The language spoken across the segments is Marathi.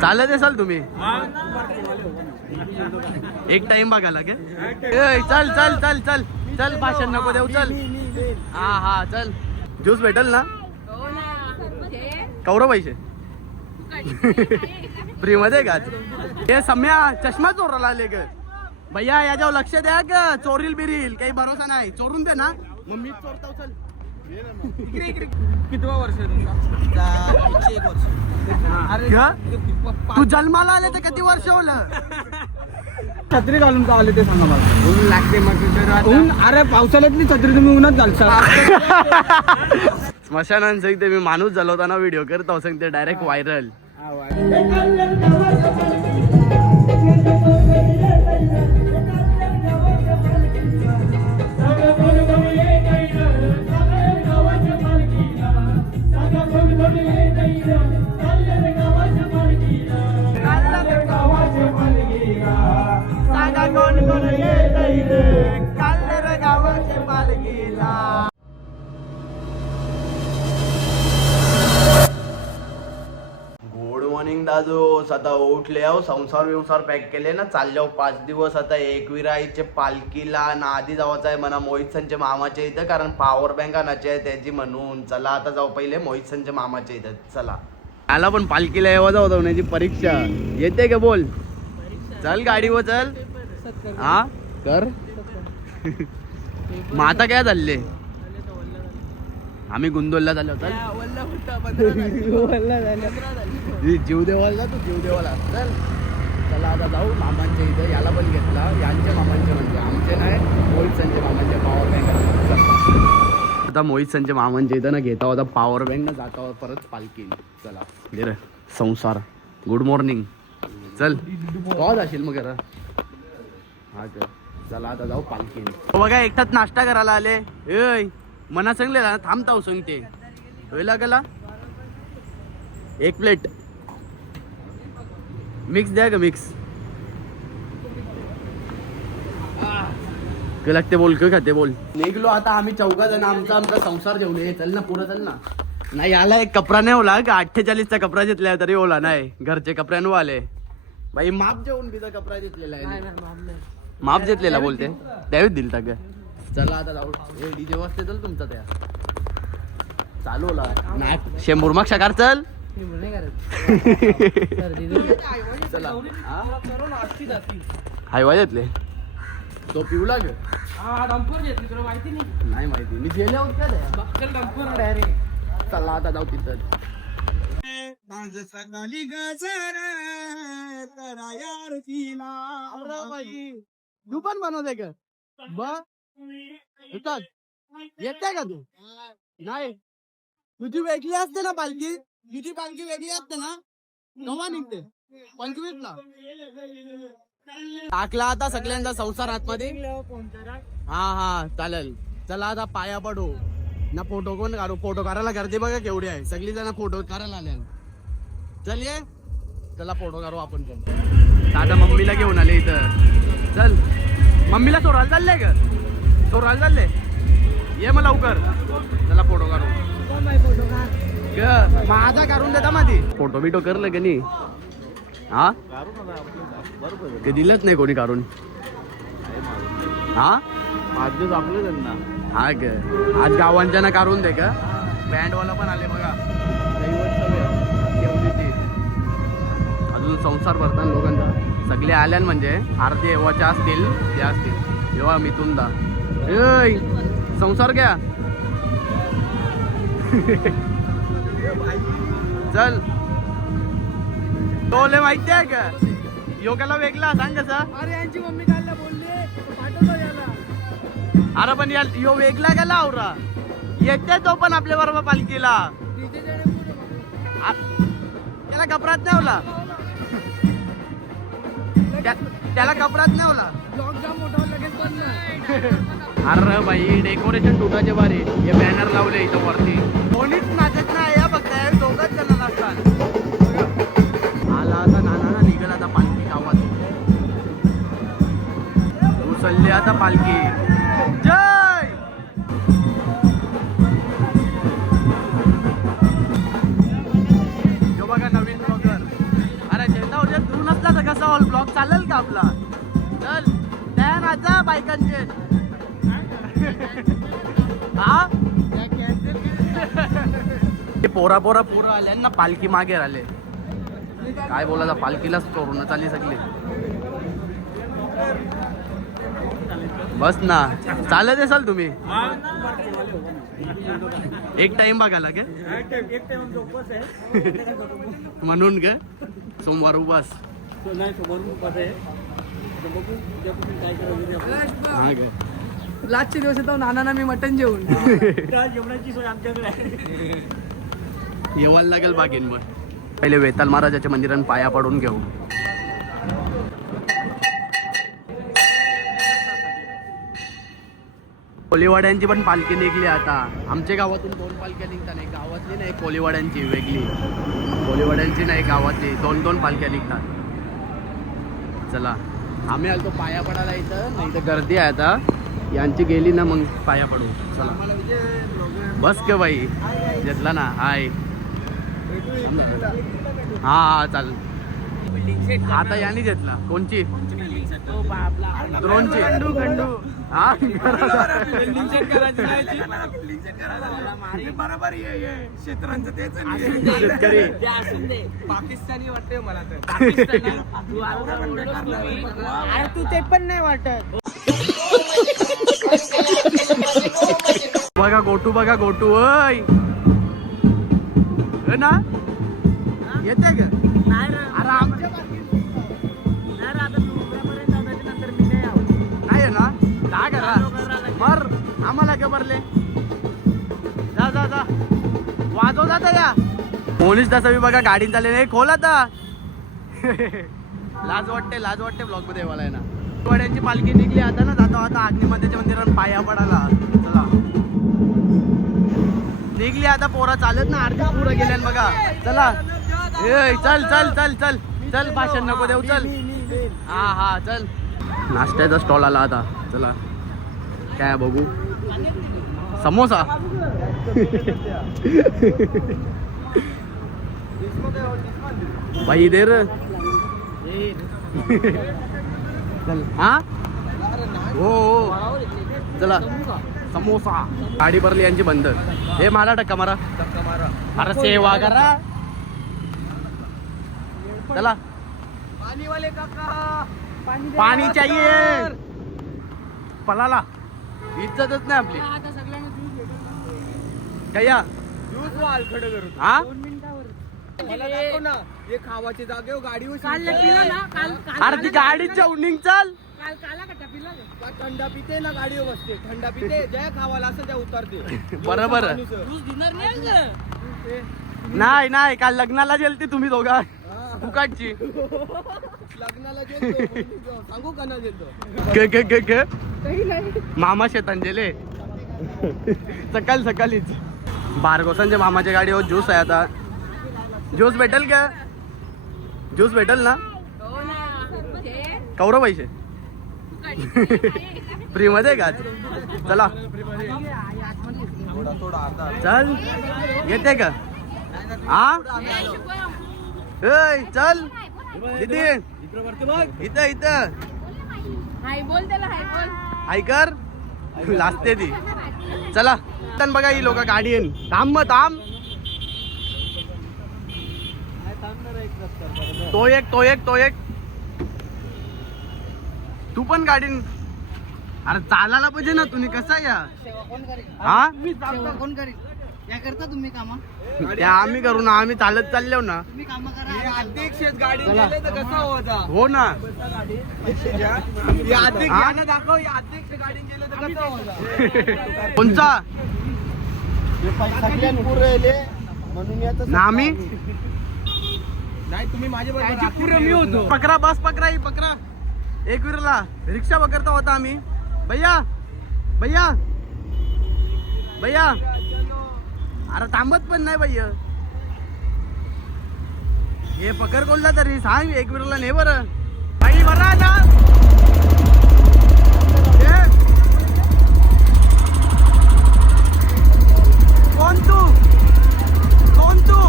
चालत असाल तुम्ही एक टाइम बघायला के चल चल चल चल चल भाषण नको देऊ चल हा हा चल ज्यूस भेटल ना कौरव पैसे फ्री मध्ये का हे सम्या चष्मा चोराला आले ग भैया याच्यावर लक्ष द्या ग चोरील बिरील काही भरोसा नाही चोरून दे ना मग मीच चोरताव चल कितवा वर्ष आहे तुमचा 101 वर्ष तू जन्माला आले तर किती वर्ष होलं छत्री घालून का आले ते सांगा मला ऊन लागते मग ऊन अरे पावसाळ्यातली छत्री तुम्ही उन्हात घालता स्मशानांचं इथे मी माणूस झालोताना व्हिडिओ करतो सांगते डायरेक्ट व्हायरल गुड मॉर्निंग दादू आता उठले आहो संसार व्यवसार पॅक केले ना चालले 5 दिवस आता एकविराईचे पालखीला ना आधी जावायचं आहे म्हणा मोहित संजय मामाच्या इथं कारण पॉवर बँक आणायची आहे त्याची म्हणून चला आता जाऊ पहिले मोहित संजय मामाच्या इथं चला आला पण पालखीला येवा जाऊ होण्याची परीक्षा येते का बोल चल गाडीवर चल हा कर मग आता काय चालले आम्ही गुंदोलला झालो जीव देवाला तू जीव देवाला चल चला आता जाऊ मामांच्या इथं याला पण घेतला यांच्या मामांच्या म्हणजे आमचे नाही मोहित संजय मामांच्या पॉवर बँक आता मोहित संजय मामांच्या इथं ना घेता होता पॉवर बँक ना जाता परत पालखी चला दे रे संसार गुड मॉर्निंग चल कवा जाशील मग जरा हा चला आता जाऊ पालखी बघा एकटाच नाश्ता करायला आले ए मना सांगले ना थांबताव सांगते होईल गेला 1 प्लेट मिक्स द्या का मिक्स काय लागते बोल काय खाते बोल निघलो आता आम्ही 4 जण आमचा संसार जेवले चल ना पुढं चल ना नाही आला एक कपडा नाही ओला का 48चा कपडा घेतला तरी ओला नाही घरचे कपड्यानं आले बाई माप जेवून बिजा कपडा घेतलेला आहे माप घेतलेला बोलते त्यावेळेस दिल का चला आता जाऊ हे डीजे वाजते चल तुमचा त्या चालू होला नाही शेंबूर मग शकार चल चला हायवा घेतले तो पिऊ लाग नाही माहिती मी गेले होत का चला आता जाऊ तिथं तू पण बनवते का येते का तू नाही तुझी वेगळी असते ना पालखी तुझी पालखी वेगळी असते ना केव्हा निघते 25ला टाकला आता सगळ्यांचा संसार आतमध्ये हा हा चालेल चला आता पाया पडू ना फोटो कोण काढू फोटो काढायला गर्दी बघा केवढी आहे सगळी जण फोटो काढायला आले चल ये चला फोटो काढू आपण पण आता मम्मीला घेऊन आले इथं चल मम्मीला सोडायला चालले का सोडायला चालले ये मग लवकर चला फोटो काढू माझा काढून देता माझी फोटो बिटो करलं का नाही हा ते दिलंच नाही कोणी काढून हा 5 दिवस आपले त्यांना हा ग आज गावांच्या ना काढून दे का बँडवाला पण आले बघा अजून संसार भरतात लोकांचा सगळे आल्यान म्हणजे अर्धे एव्हाच्या असतील ते असतील एव्हा मिथून दा संसार घ्या चल तोले माहिती आहे का योगाला वेगळा सांग कसा अरे यांची मम्मी कालला बोलले पाठवतो याला अरे पण यो वेगळा गेला आवरा येते तो पण आपल्या बरोबर पालखीला त्याला कपरात नाही होला त्याला कपरात नाही होला ब्लॉग जाम मोठा लगेच पण अरे भाई डेकोरेशन तुटाचे बारे हे बॅनर लावले इथं वरती कोणीच नाचत नाही या बघताय 2च जण नसतात आला आता नाना निघाला आता पालखी गावात उचलली आता पालखी जय जो बघा नवीन ब्लॉगर अरे चल ब्लॉग चालेल का आपला चल त्या राजा बायकांचे हा ते पोरा आले ना पालखी मागे आले काय बोलायचं पालखीलाच कोरोना चालली सगळी बस ना चालत असाल तुम्ही एक टाइम बघायला काय म्हणून काय सोमवार उपास हा काय लास्टचे दिवस येतो नाना मी मटण जेवून जेवणाची सोय आमच्याकडे येवायला लागेल बागेन मग पहिले वेताल महाराजाच्या मंदिरात पाया पडून घेऊ कोलीवाड्यांची पण पालखी निघली आता आमच्या गावातून 2 पालख्या निघतात एक गावातली नाही कोलीवाड्यांची वेगळी कोलीवाड्यांची नाही गावातली 2 पालख्या निघतात चला आम्ही आलतो पाया पडायला इथं नाही तर गर्दी आहे आता यांची गेली ना मग पाया पडू चला बस के बाई घेतला ना हाय हा चाल आता याने घेतला कोणची ड्रोनची हा शेतकरी पाकिस्तानी वाटतंय मला तर तू ते पण नाही वाटत बघा गोटू ओय ना येते का अरे आमच्या नाही आहे ना का करा मर आम्हाला का भरले जा वाजव जाता या पोलीस तसं बघा गाडी चालले नाही खोल आता लाज वाटते ब्लॉक मध्ये वाला आहे ना वाड्यांची पालखी निघली आता ना जातो आता अग्निमातेच्या मंदिरात पाया पडायला चला निघली आता पोरा चालत ना अर्धी पुरं गेल्या बघा चला ए चल भाषण नको देऊ चल हा चल नाश्त्याचा स्टॉल आला आता चला काय बघू समोसा भाई दे र चल हा हो चला समोसा गाडी भरली यांची बंद हे मला टक्का मारा अरे सेवा करा चला पाणी वाले काका पाणी चाहिए पलाला इज्जतच नाही आपली आता सगळ्यांना कया ज्यूस वाल खडं करू हा 2 मिनिटावर मला दाखव ना हे खावाचे जागे गाडीवर काल अरे ती गाडीच्या उन्निंग चाल का थंडा पिते ना गाडीवर बसते थंडा पिते ज्या खावाला असं त्या उतरते बरोबर नाही काल लग्नाला गेलती तुम्ही दोघा फुकाटची लग्नाला गेलतो सांगू का ना गेलतो मामा शेतांजले सकाळीच बारगोसांच्या मामाच्या गाडीवर ज्यूस आहे आता ज्यूस भेटेल का ज्यूस भेटेल ना कौरव पैसे फ्री मध्ये का चला चल येते का हा चल दीदी इथं हाय बोल त्याला हाय बोल ऐकर लाजते ती चला बघा ही लोक गाडी येईन थांब तो एक तू पण गाडीन अरे चालायला पाहिजे ना तुम्ही कसा या हा कोण करील याकरता तुम्ही कामा त्या आम्ही करू ना आम्ही चालत चाललो ना तुम्ही कामा करा अध्यक्ष गाडी गेले तर कसा होता हो ना या अध्यक्ष दाखव या अध्यक्ष गाडी गेले तर कसा होता कोणचा ना आम्ही नाही तुम्ही माझ्या बरोबर मी होतो पकरा बस पकरा एक विरला रिक्षा पकडता होता आम्ही भैया अरे थांबत पण नाही भैया हे पकड कोणला तरी सांग एक विरला नाही बरं बाई बरा ना कोण तू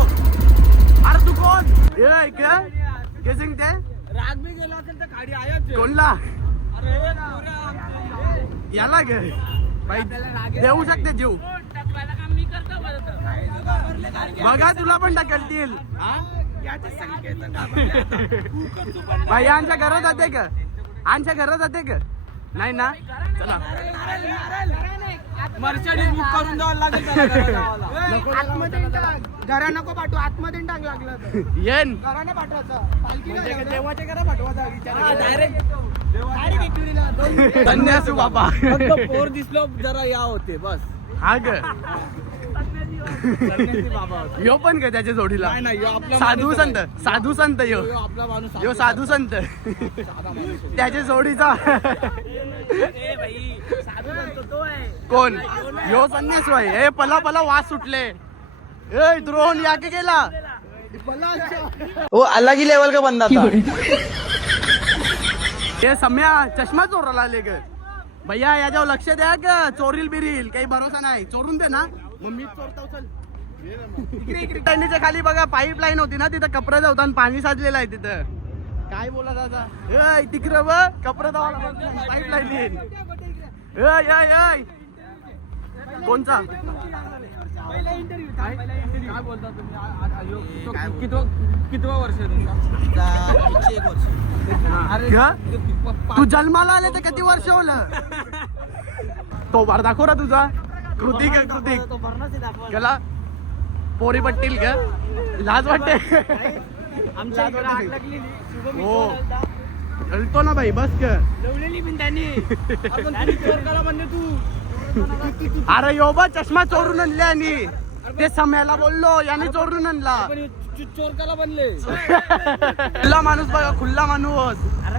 अरे तू कोण काय सांगते राग बी गेला गाडी आहेच. कोणला अरे पुऱ्या आमच्या- याला ग बाई देऊ शकते जीव टकलाला काम मी करतो बरं. बघा तुला पण ढकलतील बाई आमच्या घरात जाते का आमच्या घरात जाते का नाही ना चला मर्सिडीज बुक करून द्यावं लागेल त्याला घरा जावाला. आतमध्ये टाक. घरा नको पाठवू आतमध्ये टाक लागलं तर. येन घराने पाठवायचं पालखी देवाच्या घरा पाठवायचा डायरेक्ट धन्यसू बाबा पोर दिसलो जरा या होते बस हा ग बाबा होते. यो पण का त्याच्या जोडीला नाही नाही ह्यो आपला साधू माणूस संत साधू संत यो आहे. ह्यो आपला माणूस यो साधू संत त्याच्या जोडीचा ए भाई साधू बनतो तो आहे. कोण यो संन्यासू आहे ए पला पला वास सुटले ए द्रोण या के गेला वो अलग ही लेवल का बंदा था हे सम्या चष्मा चोराला आले ग भैया याच्यावर लक्ष द्या ग चोरील बिरील काही भरोसा नाही चोरून दे ना मग मीच चोरतो चल टर्नीच्या खाली बघा पाईपलाईन होती ना तिथं कपडे होता आणि पाणी साचलेलं आहे तिथं काय बोला दादा ए तिकडं बघ कपडे पाईपलाईन कोणचा काय बोलता तुम्ही कितवा वर्ष आहे तुमचा 101 वर्ष अरे क्या? तू जन्माला आले तर किती वर्ष होलं तो बार दाखव रा तुझा कृतिक आहे, कृतिक तो भरणच दाखवा. गेला पोरी पट्टील का लाज वाटते आमच्या इकडे आग लागलेली. शुभम हो. इथं आलता. चलतो ना भाई बस का लवलेली पण त्यांनी. आपण चोर करा म्हणले तू अरे यो बा चष्मा चोरून आणले आणि ते सम्याला बोललो याने चोरून आणला आपण चोर करा बनले खुल्ला माणूस बघा खुल्ला माणूस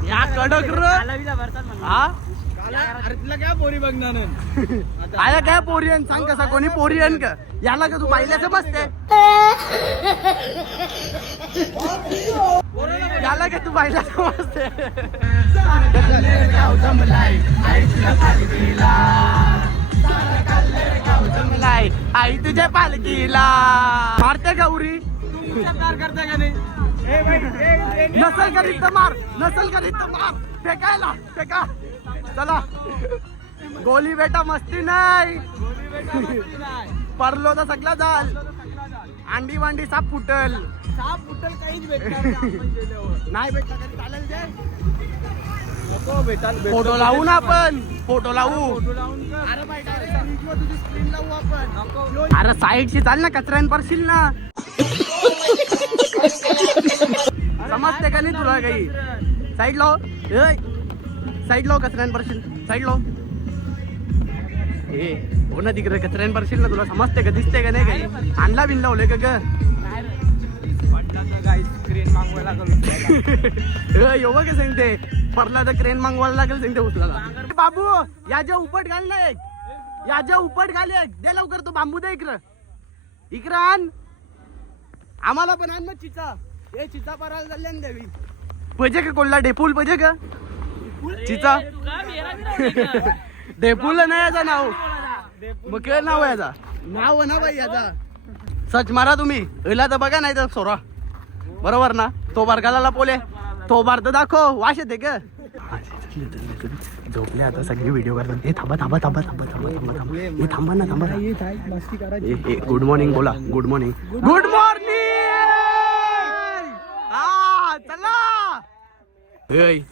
या कडक र कालावीला भरतात म्हणून. हा अरे तुला काय पोरी बघणार नाही. आया काय पोरियन सांग कसा कोणी पोरियन का याला का तू पाहिल्याचं बसते याला का तू पाहिल्याचं बसते आई तुझ्या पालखीला मारते का उरी प्यार करता का नाही नसल करीत तर मार नसल करीत तर मार फेकायला फेका चला गोली बेटा मस्ती नाही पडलो तर सगळं झाल अंडी वांडी साप फुटल साप कुठल काहीच भेटणार नाही आपण गेल्यावर. नाही भेटला तरी चालेल ते नको भेटाल फोटो लावू ना आपण फोटो लावू फोटो लावून कर. अरे बाई, direct वीजवर तुझी स्क्रीन लावू आपण नको अरे साईडशी चाल ना कचऱ्यान पडशील ना समजते का नाही तुला काही साईड लाव साईड लाव कचऱ्यान पडशील साईड लाव ए हो ना तिकडे कचऱ्यान पडशील ना तुला समजते का दिसते का नाही काही आणला बिन लावले का ग स्क्रीन मागवायला लागलो. यो बघ सांगते पडला तर क्रेन मागवायला लागेल सांगते उचलाला बाबू याच्या उपट घाल ना एक याच्या उपट घाल एक दे लवकर तू बांबू दे इकडं इकडं आण आम्हाला पण आण ना चिचा हे चिचा परायला चालले ना देवी पाहिजे का कोणला डेपूल पाहिजे का चिचा तू का मेरा बी राहू दे का? डेपूल नाही याचा नाव मग काय नाव आहे याचा नाव आहे ना बाई याचा सच मारा तुम्ही हिला तर बघा नाही तर सोरा बरोबर ना तो बार घालायला पोले तो बार तर दाखव वाश येते का झोपले आता सगळे व्हिडिओ करतात हे थांबा थांबा थांबा थांबा थांबा थांबा थांबा हे थांबा ना थांबा मस्ती करायची गुड मॉर्निंग बोला गुड मॉर्निंग गुड मॉर्निंग हा चला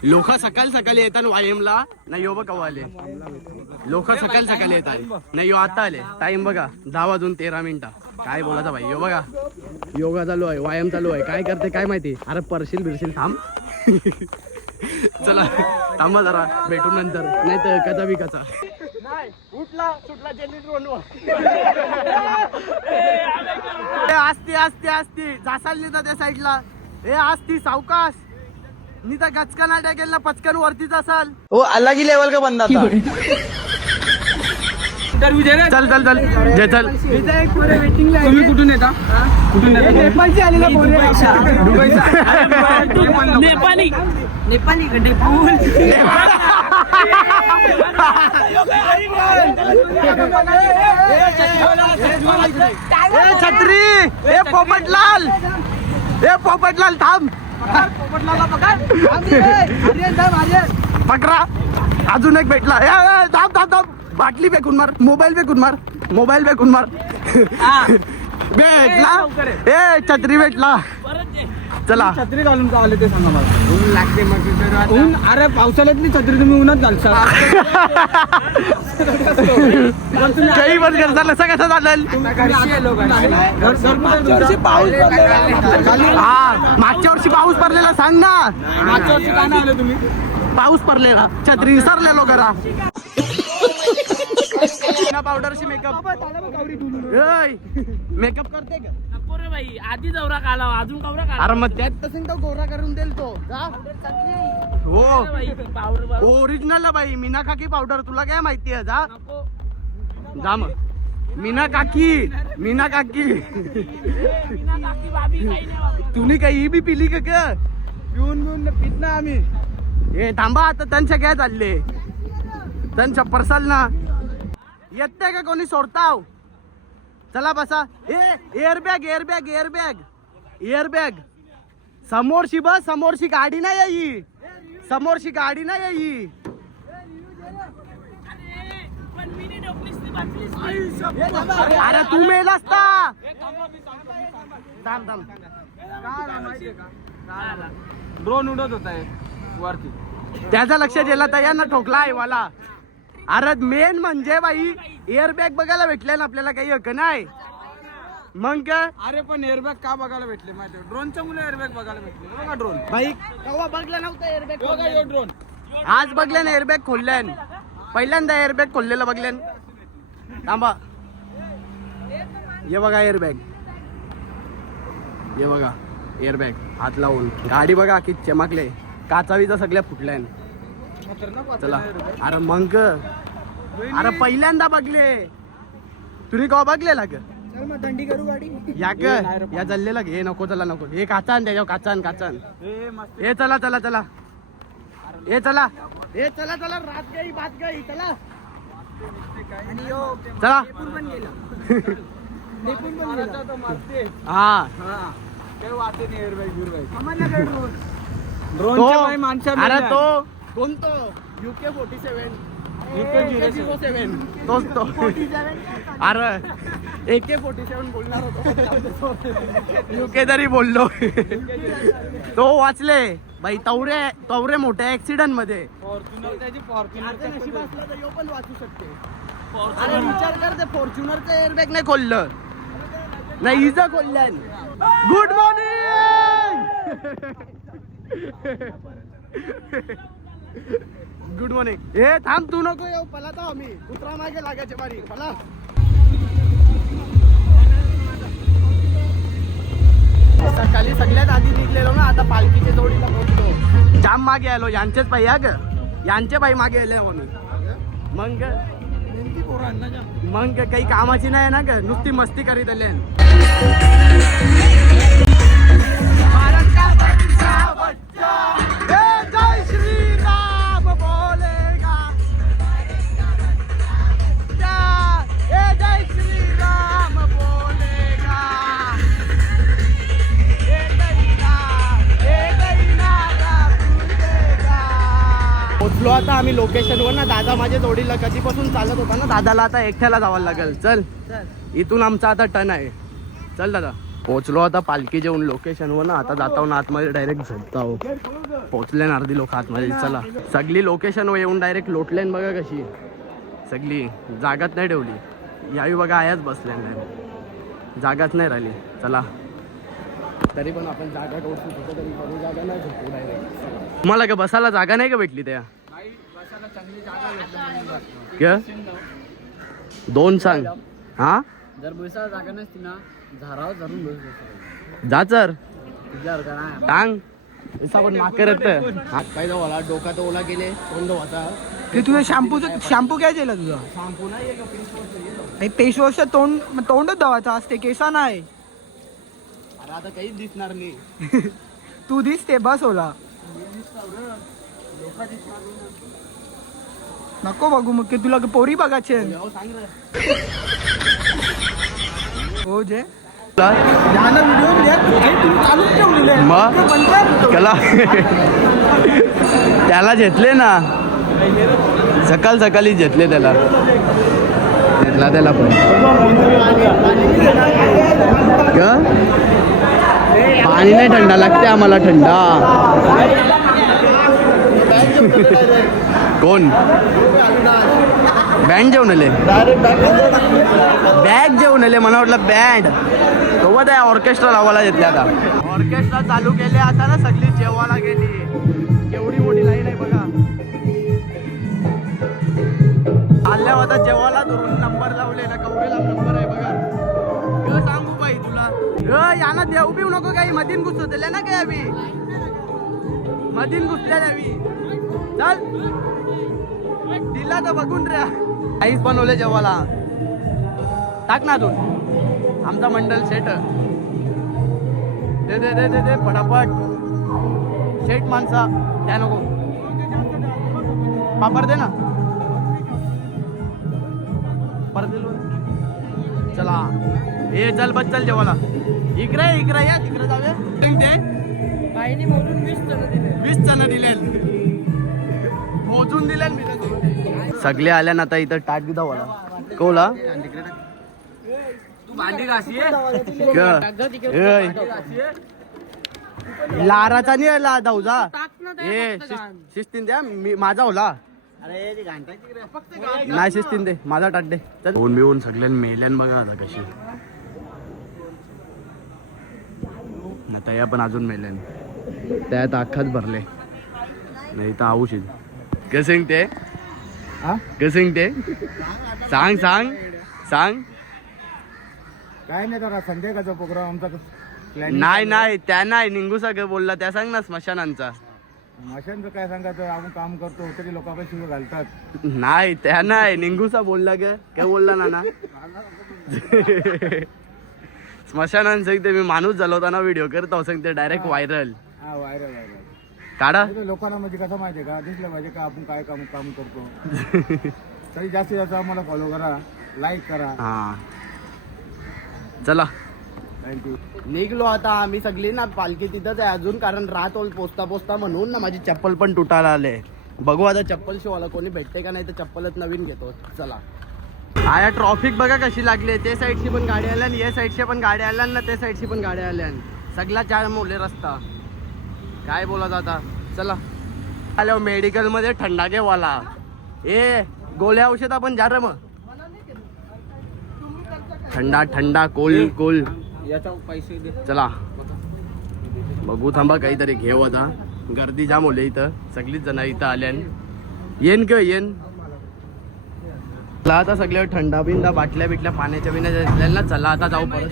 लोक सकाळी सकाळी येतात वायमला नाही यो बघा आले लोक सकाळी सकाळी येतात नाही यो आता आले टाइम बघा 10:13 काय बोलायचं भाई यो बघा योगा चालू आहे व्यायाम चालू आहे काय करते काय माहिती अरे परशील बिरशील थांब चला थांबा जरा भेटू नंतर नाही तर कचा बी कचा उठला सुटला आस्ती आस्ती आस्ती जासाल नाही त्या साईडला ए आस्ती सावकाश निता गचकन टाकेल ना पचकन वरतीच असाल वो अलग ही लेवल का बंदा था इंटरव्यू दे रे चल चल चल जे चल तुम्ही कुठून येता कुठून येता नेपाळची आलेला नेपाली नेपाली का डेपूल छत्री ए पोपटलाल थांब पोपटलालला पकड. आर्यन साहेब, आर्यन. पकरा. अजून एक भेटला. ए, ए, थांब थांब थांब. बाटली फेकून मार. मोबाईल फेकून मार. मोबाईल फेकून मार. भेटला. ए छत्री भेटला. परत दे. चला. छत्री घालून का आले ते सांगा मला. ऊन लागते मग ऊन, अरे पावसाळ्यातली छत्री तुम्ही उन्हात घालता. काही बंद करता असं कसं चालेल. हा मागच्या वर्षी पाऊस पडलेला सांग ना. मागच्या वर्षी काय नाही आले तुम्ही. पाऊस पडलेला छत्री विसरलेलो करा. पावडरशी मेकअप मेकअप करते का. नको रे भाई, आधी दौरा काढावा, अजून कवरा काढा. अरे मग त्यात तसं तो गोरा करून देईल तो. हो भाई पावडर ओरिजिनल बाई. मीना काकी पावडर तुला काय माहिती आहे. जा नको. जा मग. मीना काकी. मीना काकी बिना काकी बाबी काही नाही बाबा. तुम्ही काही बी पिली का ग. पिऊन पिऊन पित ना आम्ही. हे थांबा आता त्यांच्या काय चालले. त्यांच्या परसाल ना येते का कोणी सोडताव. चला बसा. Airbag airbag airbag airbag. समोरची बस. समोरची गाडी नाही येई. समोरची गाडी नाही येई. अरे पण मी नाही डोकलीस ती बसलीस नाही. अरे तू मेल असता. थांब थांब. ड्रोन उडत होता वरती. त्याचा लक्ष दिला तर यांना ठोकला आहे वाला. अरे मेन म्हणजे बाई एअरबॅग बघायला भेटले ना आपल्याला. काही हक्क नाही मग काय. अरे पण एअरबॅग का बघायला भेटले माहिती. ड्रोनच्या मुलं एअरबॅग बघायला भेटले. बघा ड्रोन. बाई केव्हा बघलं नव्हतं एअरबॅग. बघा यो ड्रोन. आज बघल्यान एअरबॅग खोलल्यान. पहिल्यांदा एअरबॅग खोललेलं बघल्यान. थांबा. हे बघा एअरबॅग. हे बघा एअरबॅग. हात लावून गाडी बघा की चमकले. काचावीचा सगळ्या फुटल्यान. चला. अरे मग अरे पहिल्यांदा बघले. तुम्ही केव्हा बघलेला ग. थंडी करू गाडी. या ग या चाललेला हे नको. चला नको. हे काचान त्याच्यावर काचान काचान. हे चला चला चला. हे चला. हे चला चला. रात गई बात गई. चला चला. हा अरे तो कोण तो UK 47 UK07 तोच तो. अरे AK-47 बोलणार होतो. UK तरी बोललो. तो वाचले बाई. तवरे तवरे मोठ्या ऍक्सिडेंट मध्ये. फॉर्च्युनर त्याची आता नशीब असलं तर ह्यो पण वाचू शकते. अरे विचार कर ते फॉर्च्युनरचं एअरबॅग नाही खोललं. नाही हिचं खोलल्यान. Good morning. Good morning. हे थांब तू नको येऊ. पला तर आम्ही कुत्रा मागे लागायचे बारी. पला. सकाळी सगळ्यात आधी निघलेलो ना. आता पालखीच्या जोडीला पोहोचलो. जाम मागे आलो. यांचेच पाई या ग. यांचे बाई मागे आले म्हणून. मग काही कामाची नाही ना ग. नुसती मस्ती करीत आले. जय श्रीराम बोलेगा. जय श्रीराम बोलेगा. पोचलो आता आम्ही लोकेशनवर ना. दादा माझ्या जोडीला कधीपासून चालत होता ना. दादाला आता एकट्याला जावं लागेल. चल इथून आमचा आता टर्न आहे. चल दादा. पोचलो आता पालखी जेवून लोकेशनवर ना. आता जाता ना आतमध्ये डायरेक्ट झोपता हो. पोचले ना अर्धी लोक आतमध्ये. चला सगळी लोकेशनवर येऊन डायरेक्ट लोटल्यान. बघा कशी सगळी जागाच नाही ठेवली. यावी बघा आयाच बसल्या नाही. जागाच नाही राहिली. चला तरी पण आपण जागा टोचू कुठं तरी करू. जागा नाही झोपू डायरेक्ट. मला का बसायला जागा नाही का भेटली त्या. दोन सांग. हा जर बसायला जागा नसती ना झारावर धरून बसू. जा सर का टांग पण माकरत हात पाय ओला. डोका तर ओला गेले. तोंड होता. ते तुझं शॅम्पू काय केलं तुझा. शॅम्पू नाही फेस वॉश. तोंडच धवायचं असते. केसा नाही. अरे आता काहीच दिसणार नाही. तू दिसते बस ओला. नको बघू मग. तुला पोरी बघायचे. सांग रे. हो जे व्हिडिओ चालूच ठेवलेले आहे. मग? ते बंद कर. त्याला त्याला घेतले ना सकाळी घेतले त्याला पण ग? पाणी नाही थंडा लागते आम्हाला थंडा कोण बँड जेवण आले बॅग जेवण आले मला वाटलं बँड सोबत आहे ऑर्केस्ट्रा लावायला घेतले आता ऑर्केस्ट्रा चालू केले आता ना सगळी जेवायला गेली केवढी मोठी लाईन आहे बघा आल्या होता जेवायला धरून नंबर लावले ना कवरेला नंबर आहे बघा सांगू बाई तुला याला देऊ बिऊ नको काही मधीन घुसवले ना काय आम्ही मधीन घुसल्या आम्ही चल दिला तर बघून रे आईच बनवले जेवायला टाक ना तू आमचा मंडल सेट दे दे दे दे दे फटाफट सेट माणसा त्या नको पापड दे ना परत चला ए चल बस चल जेवायला इकडे या तिकडे जाऊया ते बाईने मोडून 20 जण दिले 20 जण दिले मोजून दिले सगळे आल्या ना आता इथं टाट बी दावला कोला तू भांडी घासी लाराचा नाही आला धावजा टाक ना ते ए फक्त घाण. शिस्तीन द्या मी माझा होला नाही शिस्तीन दे माझा टाट दे होऊन बिवून सगळ्यां मेल्यान बघा आता कशी आता या पण अजून मेल्यान त्यात अख्खाच भरले नाही तर औषध कसं ते कसं ते सांग सांग सांग काय नाही तर संध्याकाळचा प्रोग्राम आमचा नाही त्या नाही निघू सगळं बोलला त्या सांग ना स्मशानांचा मशांचं काय सांगायचं आपण काम करतो तरी लोक आपल्या शिव घालतात नाही त्या नाही निंगूसा बोलला ग काय बोलला ना स्मशानांचं ते मी माणूस झालो होता ना व्हिडिओ करतो सांगते डायरेक्ट व्हायरल हा व्हायरल काढा लोकांना म्हणजे कसं माहितीये का दिसलं पाहिजे का आपण काय काम करतो तरी जास्तीत जास्त आम्हाला फॉलो करा लाईक करा हा चला थँक्यू निघलो आता आम्ही सगळी ना पालखी तिथंच आहे अजून कारण रात होल पोचता म्हणून ना माझी चप्पल पण तुटायला आले बघू आता चप्पल शिवायला कोणी भेटते का नाही तर चप्पलच नवीन घेतो चला आया ट्रॉफिक बघा कशी लागली ते साईडची पण गाडी आल्या या साईडच्या पण गाड्या आल्या ना त्या साईडची पण गाड्या आल्या सगळा 4 मोले रस्ता काय बोलत आता चला आलो मेडिकल मध्ये थंडा घेवाला ए गोळ्या औषध आपण जा रे मग थंडा कोल याचा पैसे दे चला बघू थांबा काहीतरी घेऊ आता गर्दी जाम होले इथं सगळीच जण इथं आल्यान येन चला आता सगळे थंडा बिंदा बाटल्या बिटल्या पाण्याच्या बिण्याच्या घेतल्या ना चला आता जाऊ परत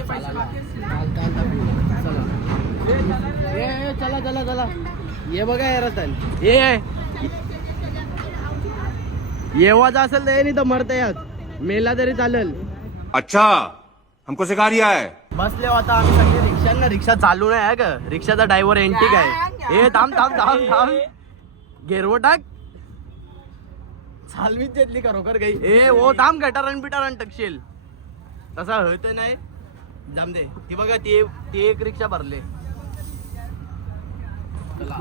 चला ये बघा यार येवाचा असेल तर नाही तर मरता यात मेला तरी चालेल अच्छा हमको सिखा रिया है बसले आता आम्ही सगळे रिक्षांना रिक्षा चालू नाही आहे का रिक्षाचा ड्रायव्हर एंटिक आहे ए थांब गेरवो टाक चालवीच घेतली खरोखर काही ए ओ थांब गटारण बिटारण टकशील तसा होत नाही जाम दे ती बघा ती एक रिक्षा भरले चला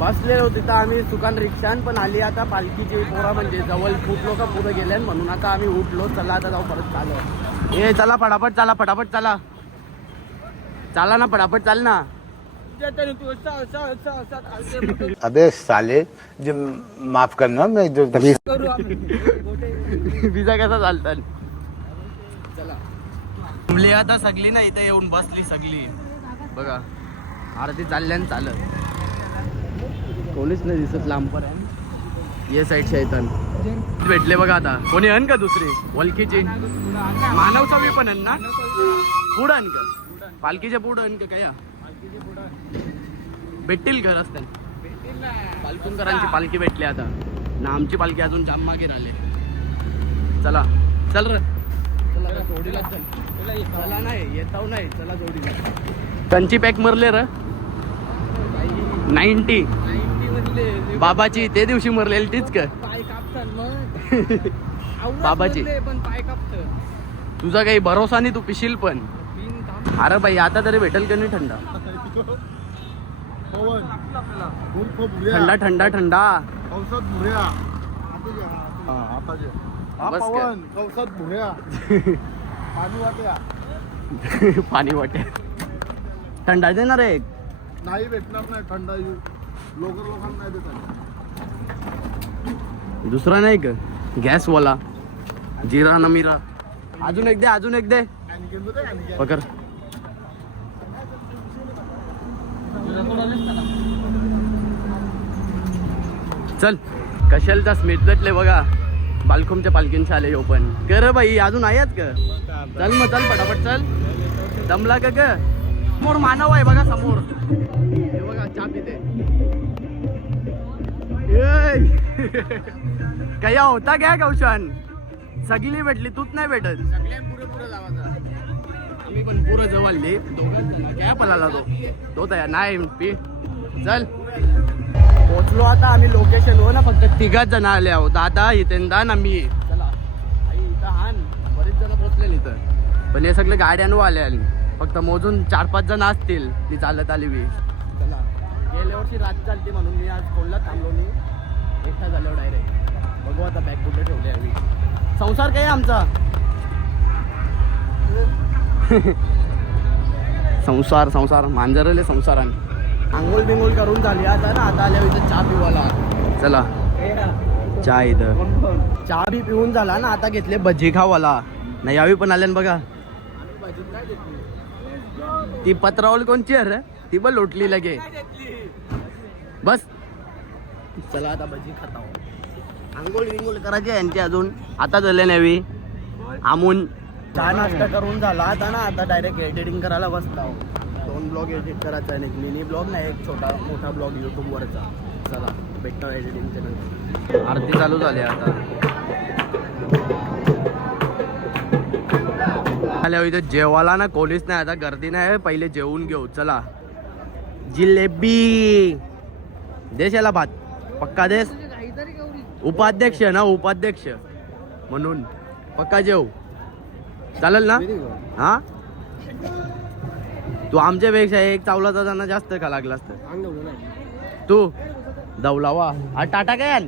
बसले होते तिथं आम्ही सुकान रिक्षान पण आली आता पालखीची पोरा म्हणजे जवळ खूप लोक पुढे गेले म्हणून आता आम्ही उठलो चला आता जाऊ परत चालू ए चला फटाफट चला ना फटाफट चाल ना अबे साले जो माफ करना मैं जो तभी विजा कसा चालतात चला मुली आता सगळी ना इथे येऊन बसली सगळी बघा आरती चालल्यान चालत कोणीच नाही दिसत लांबपर्यंत ये साईडच्या येतात भेटले बघा आता कोणी अन का दुसरी वलकीची मानव चवी पण अन ना पुढं अन का पालखीच्या पुढं अन का काय भेटतील घर असतात पालखुंकरांची पालखी भेटली आता ना आमची पालखी अजून जाम मागे राहिले चला चल रे चला जोडीला चला नाही येताव नाही चला जोडीला त्यांची पॅक मरले र 90 बाबाची ते दिवशी मरलेली तीच का पाय कापतात मग बाबाची पण पाय कापतात तुझा काही भरोसा नाही तू पिशील पण अरे भाई आता तरी भेटेल का नाही थंड थंडा थंडा थंडा पावसात भुऱ्या बस काय? पावसात भुऱ्या पाणी वाट्या पाणी वाटे थंडा देणार एक नाही भेटणार नाही थंडा लोकांना नाही देतात दुसरा नाही का गॅसवाला जिरा नमीरा अजून एक दे अजून एक दे पकर चल कशालचा स्मित भेटले बघा बालकोमच्या पालखींचे आले ओपन कर बाई अजून आहेत का चल मग चल पटापट चल दमला का ग समोर मानव आहे बघा समोर हे बघा चहा पिते कया होता क्या कौशन सगळी भेटली तूच नाही भेटत आम्ही पण पुरं जवळली काय पळाला तो तयार नाही पी चल पोचलो आता आम्ही लोकेशन हो ना फक्त तिघाच जण आले आहोत दादा हितेंदा ना मी चला आई इथं हान बरेच जण पोचलेली इथं पण हे सगळे गाड्यांवर आले फक्त मोजून 4-5 जण असतील ती चालत आली मी चला गेल्या वर्षी रात चालते म्हणून मी आज कोणला थांबलो मी एकटा झाल्यावर डायरेक्ट बघू आता बॅग कुठे ठेवले आम्ही संसार काय आमचा संसार संसार मांजरले संसाराने आंघोळ बिंगोळ करून झाली आता ना आता आल्या इथं चहा पिवाला चला चहा इथं चहा बी पिऊन झाला ना आता घेतले भजी खावाला नाही यावी पण आल्यान बघा ती पत्रावल कोणची आहे रे ती पण लोटली लगे बस चला आता भजी खाता आंघोळ बिंगोळ करायची यांची अजून आता झाले नाही आमून चहा नाश्ता करून झाला आता ना आता डायरेक्ट एडिटिंग करायला बसला 2 ब्लॉग एडिट करायचा आहे मिनी ब्लॉग नाही एक छोटा मोठा ब्लॉग यूट्यूबवरचा चला भेटणार एडिटिंगच्या नंतर आरती चालू झाली आता आल्या इथं जेवायला ना कोणीच नाही आता गर्दी नाही पहिले जेवून घेऊ चला जिलेबी देशाला भात पक्का देश उपाध्यक्ष ना उपाध्यक्ष म्हणून पक्का जेव चालेल ना हा तू आमच्यापेक्षा एक चावलाचा जाणं जास्त का लागला असतं तू दौलावा हा टाटा काय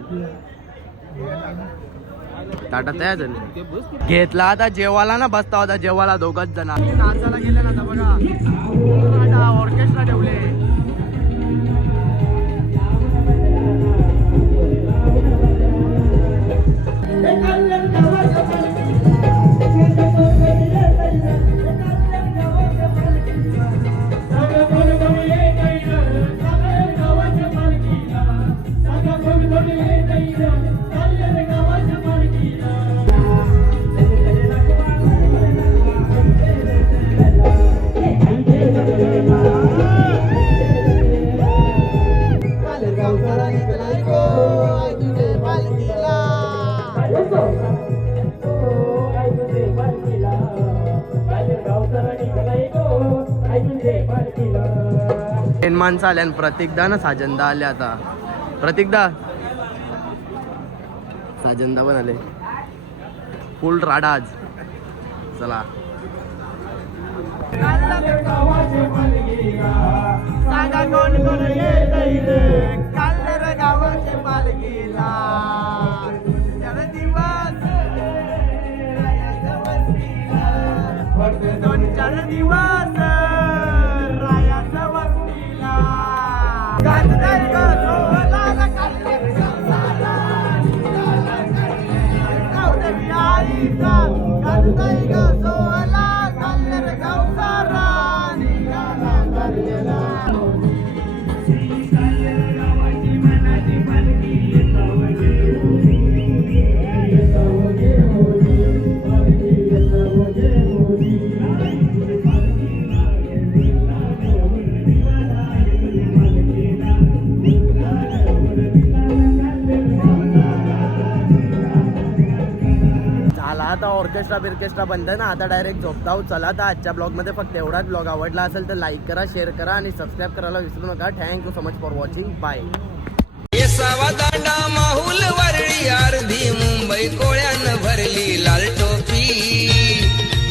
टाटा तयार झाले घेतला आता जेवायला ना बसता होता जेवायला दोघच जण नाचायला गेले ना आता बघा ऑर्केस्ट्रा ठेवले माणसं आल्या आणि प्रतीकदा ना साजंदा आले आता प्रतीकदा साजंदा पण आले फुल राडा आज चला आता ऑर्केस्ट्रा बिर्केस्ट्रा बंद ना आता डायरेक्ट झोपता आहोत चला आता आजच्या ब्लॉग मध्ये फक्त एवढाच ब्लॉग आवडला असेल तर लाईक करा शेअर करा आणि सबस्क्राईब करायला विसरू नका thank you so much for watching bye Danda Mahul Worli अर्धी मुंबई कोळ्यानं भरली लाल टोपी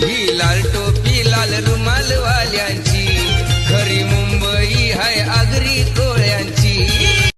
ही लाल टोपी लाल रुमाल वाली यांची